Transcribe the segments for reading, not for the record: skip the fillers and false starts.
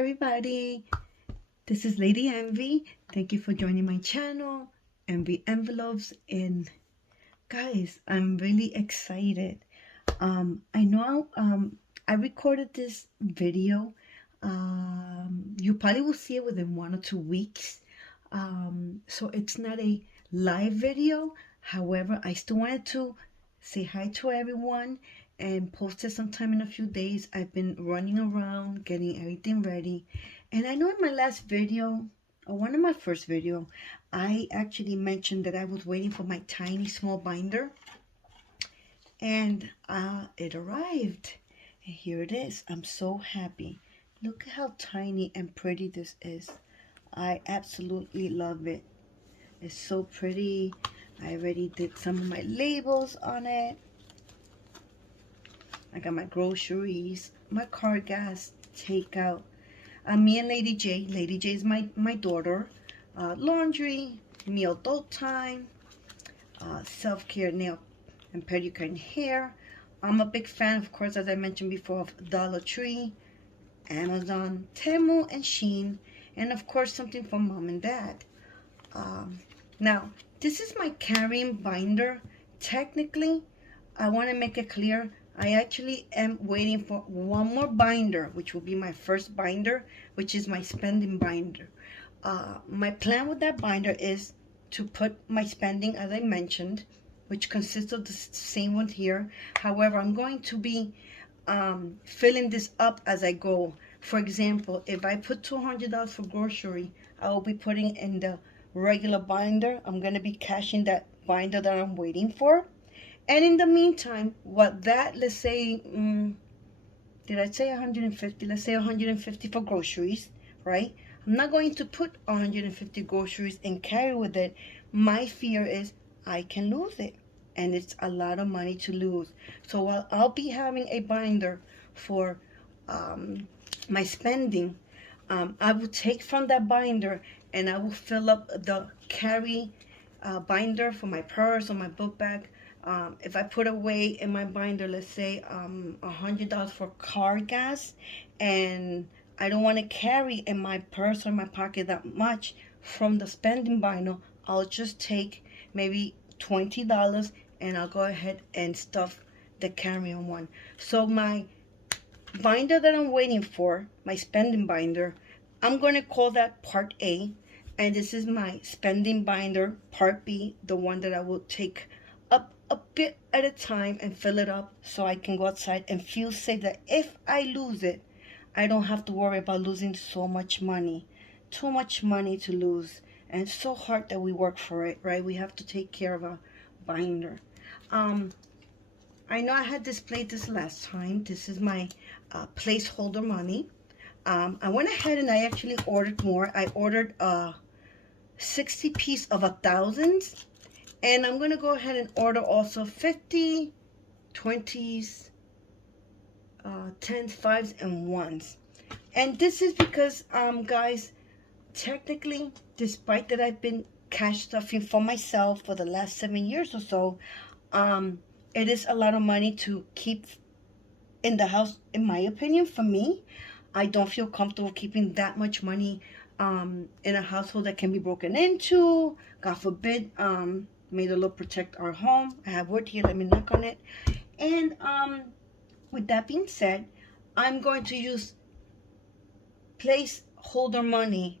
everybody. This is Lady Envy. Thank you for joining my channel, eNVyseNVelopes. And guys, I'm really excited. I know I recorded this video. You probably will see it within 1 or 2 weeks. So it's not a live video. However, I still wanted to say hi to everyone and post it sometime in a few days. I've been running around getting everything ready, and I know in my last video, or one of my first video, I actually mentioned that I was waiting for my tiny small binder, and it arrived, and here it is. I'm so happy. Look at how tiny and pretty this is. I absolutely love it. It's so pretty. I already did some of my labels on it. I got my groceries, my car gas, takeout. Me and Lady J. Lady J is my daughter. Laundry, meal adult time, self-care, nail and pedicure and hair. I'm a big fan, of course, as I mentioned before, of Dollar Tree, Amazon, Temu, and Shein. And of course, something from mom and dad. Now, this is my carrying binder. Technically, I want to make it clear, I actually am waiting for one more binder, which will be my first binder, which is my spending binder. My plan with that binder is to put my spending, as I mentioned, which consists of the same one here. However, I'm going to be filling this up as I go. For example, if I put $200 for grocery, I will be putting in the regular binder. I'm going to be cashing that binder that I'm waiting for. And in the meantime, what that, let's say, did I say 150? Let's say 150 for groceries, right? I'm not going to put 150 groceries and carry with it. My fear is I can lose it. And it's a lot of money to lose. So while I'll be having a binder for my spending, I will take from that binder and I will fill up the carry binder for my purse or my book bag. If I put away in my binder, let's say $100 for car gas, and I don't want to carry in my purse or my pocket that much from the spending binder, I'll just take maybe $20 and I'll go ahead and stuff the carry-on one. So my binder that I'm waiting for, my spending binder, I'm going to call that part A, and this is my spending binder part B, the one that I will take up a bit at a time and fill it up so I can go outside and feel safe that if I lose it, I don't have to worry about losing so much money. Too much money to lose, and it's so hard that we work for it, right? We have to take care of a binder. I know I had displayed this last time. This is my placeholder money. I went ahead and I actually ordered more. I ordered 60 piece of 1,000s, and I'm going to go ahead and order also 50, 20s, 10s, 5s, and 1s. And this is because, guys, technically, despite that I've been cash stuffing for myself for the last 7 years or so, it is a lot of money to keep in the house, in my opinion. For me, I don't feel comfortable keeping that much money in a household that can be broken into. God forbid. May the Lord protect our home. I have wood here. Let me knock on it. And with that being said, I'm going to use placeholder money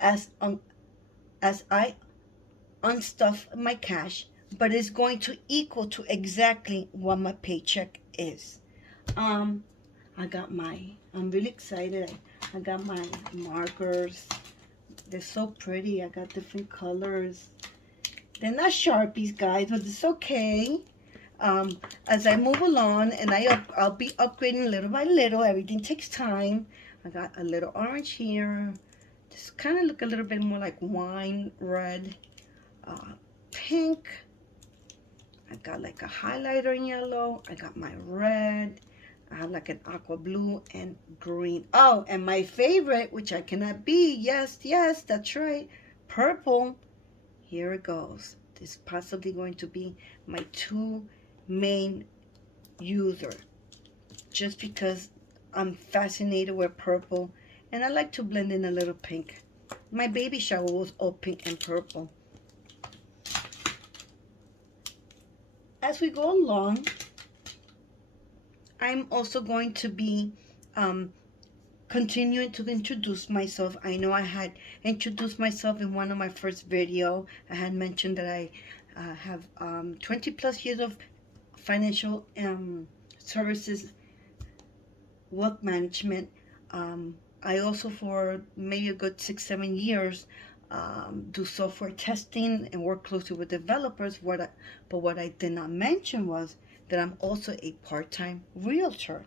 as I unstuff my cash, but it's going to equal to exactly what my paycheck is. I'm really excited. I got my markers. They're so pretty. I got different colors. They're not Sharpies, guys, but it's okay. As I move along, and I'll be upgrading little by little. Everything takes time. I got a little orange here. Just kind of look a little bit more like wine red. Pink. I got like a highlighter in yellow. I got my red. I have like an aqua blue and green. Oh, and my favorite, which I cannot be. Yes, that's right. Purple. Here it goes. This is possibly going to be my 2 main user. Just because I'm fascinated with purple, and I like to blend in a little pink. My baby shower was all pink and purple. As we go along, I'm also going to be continuing to introduce myself. I know I had introduced myself in one of my first video. I had mentioned that I have 20 plus years of financial services, wealth management. I also, for maybe a good 6-7 years, do software testing and work closely with developers. But what I did not mention was that I'm also a part-time realtor.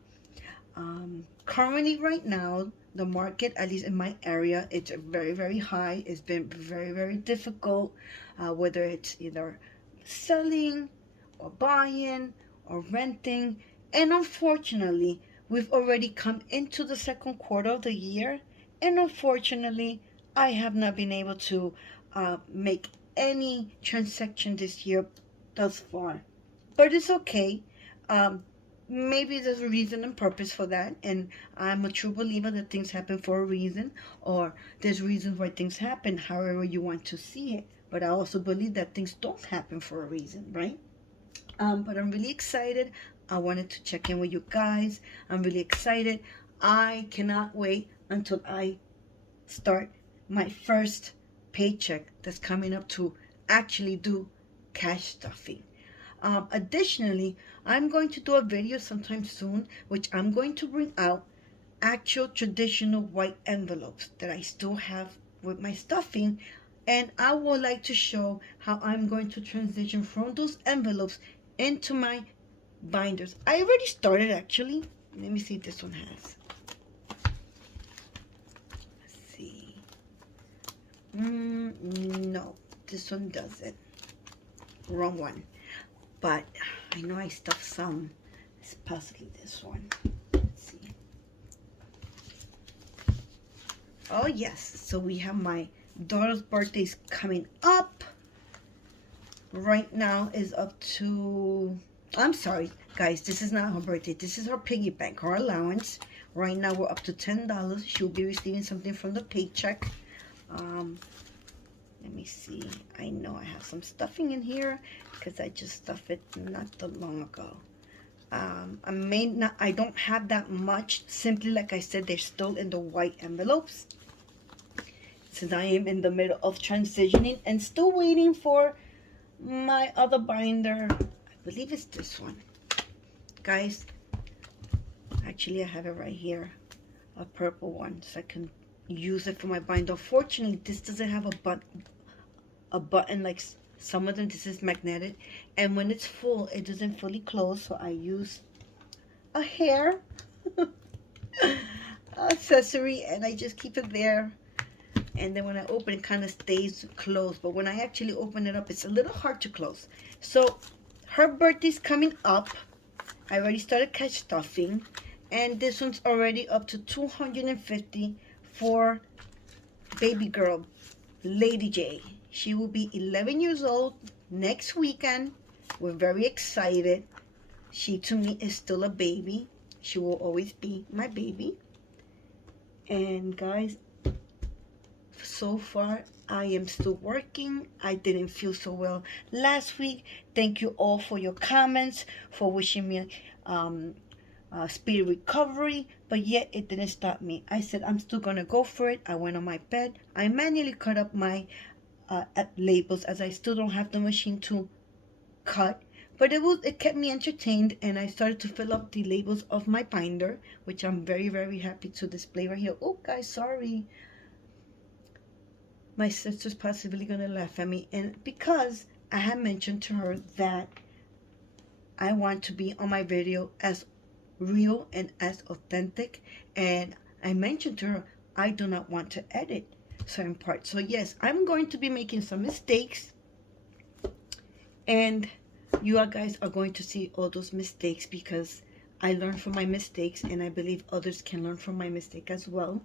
Currently, right now, the market, at least in my area, it's very, very high. It's been very, very difficult, whether it's either selling or buying or renting. And unfortunately, we've already come into the second quarter of the year. And unfortunately, I have not been able to make any transaction this year thus far. But it's okay. Maybe there's a reason and purpose for that, and I'm a true believer that things happen for a reason, or there's reasons why things happen, however you want to see it. But I also believe that things don't happen for a reason, right? But I'm really excited. I wanted to check in with you guys. I'm really excited. I cannot wait until I start my first paycheck that's coming up to actually do cash stuffing. Additionally, I'm going to do a video sometime soon, which I'm going to bring out actual traditional white envelopes that I still have with my stuffing, and I would like to show how I'm going to transition from those envelopes into my binders. I already started, actually. Let me see if this one has. Let's see. No, this one doesn't. Wrong one. But I know I stuffed some. It's possibly this one. Let's see. Oh yes, so we have my daughter's birthdays coming up. Right now is up to, I'm sorry guys, this is not her birthday. This is her piggy bank, her allowance. Right now we're up to $10. She'll be receiving something from the paycheck. Let me see. I know I have some stuffing in here because I just stuffed it not that long ago. I don't have that much. Simply, like I said, they're still in the white envelopes. Since I am in the middle of transitioning and still waiting for my other binder. I believe it's this one. Guys, actually I have it right here. A purple one, so I can use it for my binder. Unfortunately, this doesn't have a button like some of them. This is magnetic, and when it's full, it doesn't fully close, so I use a hair accessory, and I just keep it there, and then when I open it kind of stays closed, but when I actually open it up, it's a little hard to close. So her birthday's coming up. I already started cash stuffing, and this one's already up to $250 for baby girl Lady J. She will be 11 years old next weekend. We're very excited. She, to me, is still a baby. She will always be my baby. And guys, so far, I am still working. I didn't feel so well last week. Thank you all for your comments, for wishing me speedy recovery, but yet it didn't stop me. I said I'm still gonna go for it. I went on my bed. I manually cut up my labels, as I still don't have the machine to cut, but it kept me entertained, and I started to fill up the labels of my binder, which I'm very, very happy to display right here. Oh guys, sorry, my sister's possibly gonna laugh at me, and because I had mentioned to her that I want to be on my video as real and as authentic, and I mentioned to her I do not want to edit certain parts. So yes, I'm going to be making some mistakes, and you guys are going to see all those mistakes because I learn from my mistakes, and I believe others can learn from my mistake as well.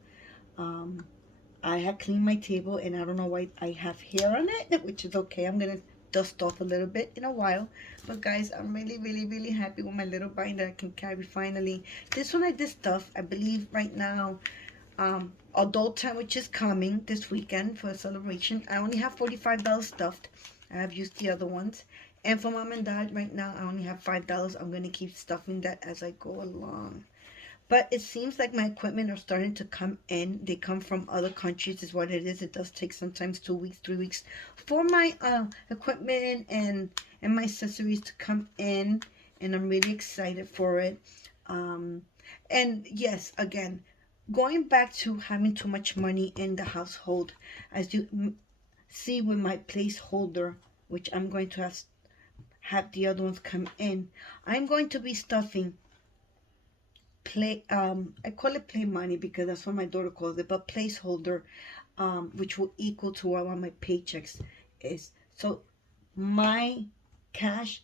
I have cleaned my table, and I don't know why I have hair on it, which is okay. I'm gonna dust off a little bit in a while. But guys, I'm really, really, really happy with my little binder I can carry finally. This one I did stuff, I believe right now, adult time, which is coming this weekend for a celebration. I only have $45 stuffed. I have used the other ones. And for mom and dad right now, I only have $5. I'm going to keep stuffing that as I go along. But it seems like my equipment are starting to come in. They come from other countries is what it is. It does take sometimes 2 weeks, 3 weeks for my equipment and my accessories to come in. And I'm really excited for it. And yes, again, going back to having too much money in the household. As you see with my placeholder, which I'm going to have the other ones come in. I'm going to be stuffing I call it play money because that's what my daughter calls it, but placeholder, which will equal to what my paychecks is. So my cash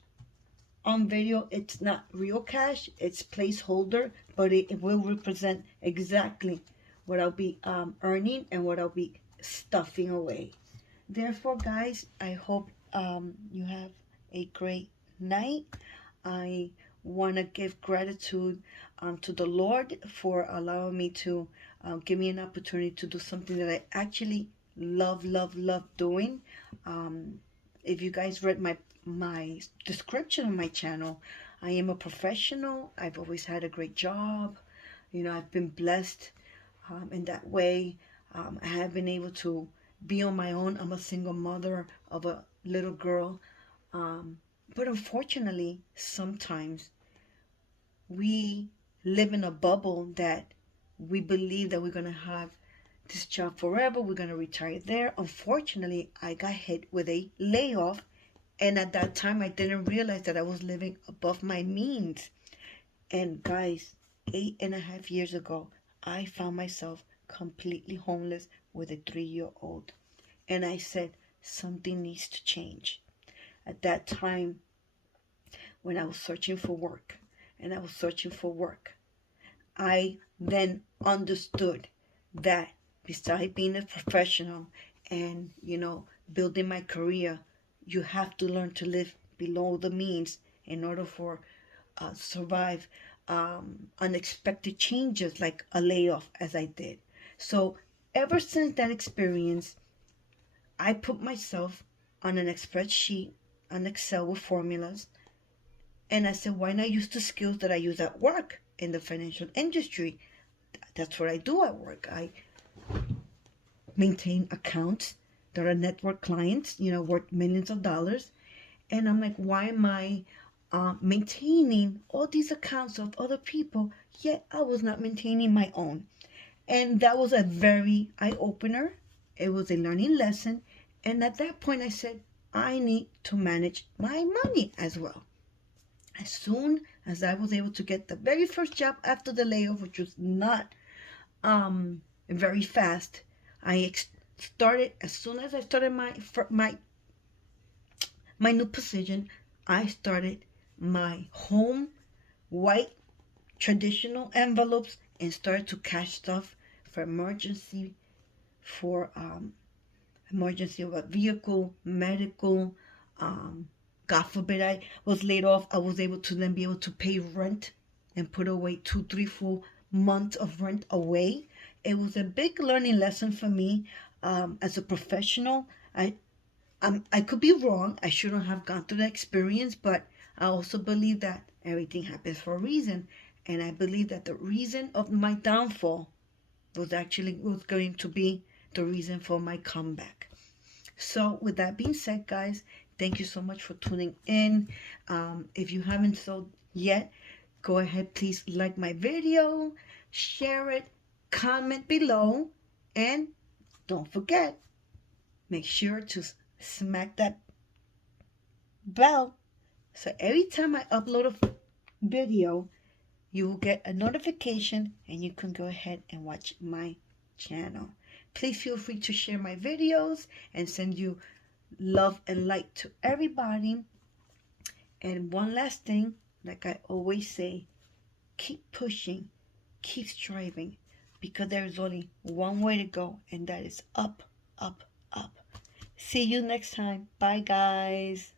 on video, it's not real cash, it's placeholder, but it will represent exactly what I'll be earning and what I'll be stuffing away. Therefore, guys, I hope you have a great night. I want to give gratitude to the Lord for allowing me to give me an opportunity to do something that I actually love doing. If you guys read my description on my channel, I am a professional. I've always had a great job. You know, I've been blessed in that way. I have been able to be on my own. I'm a single mother of a little girl. But unfortunately, sometimes we live in a bubble that we believe that we're going to have this job forever. We're going to retire there. Unfortunately, I got hit with a layoff. And at that time, I didn't realize that I was living above my means. And guys, 8.5 years ago, I found myself completely homeless with a 3-year-old. And I said, something needs to change. At that time, when I was searching for work, I then understood that besides being a professional and, you know, building my career, you have to learn to live below the means in order for survive unexpected changes like a layoff as I did. So ever since that experience, I put myself on an spreadsheet, on Excel with formulas, and I said, why not use the skills that I use at work in the financial industry? That's what I do at work. I maintain accounts that are network clients, you know, worth millions of dollars. And I'm like, why am I maintaining all these accounts of other people, yet I was not maintaining my own? And that was a very eye-opener. It was a learning lesson. And at that point, I said, I need to manage my money as well. As soon as I was able to get the very first job after the layoff, which was not very fast, I started, as soon as I started my new position, I started my home white traditional envelopes and started to cash stuff for emergency of a vehicle, medical, God forbid I was laid off, I was able to then be able to pay rent and put away 2, 3, 4 months of rent away. It was a big learning lesson for me as a professional. I could be wrong. I shouldn't have gone through the experience, but I also believe that everything happens for a reason. And I believe that the reason of my downfall was going to be the reason for my comeback. So with that being said, guys, thank you so much for tuning in. If you haven't so yet, go ahead, please like my video, share it, comment below, and don't forget, make sure to smack that bell so every time I upload a video, you will get a notification and you can go ahead and watch my channel. Please feel free to share my videos and send you love and light to everybody. And one last thing, like I always say, keep pushing, keep striving, because there is only one way to go, and that is up, up, up. See you next time. Bye, guys.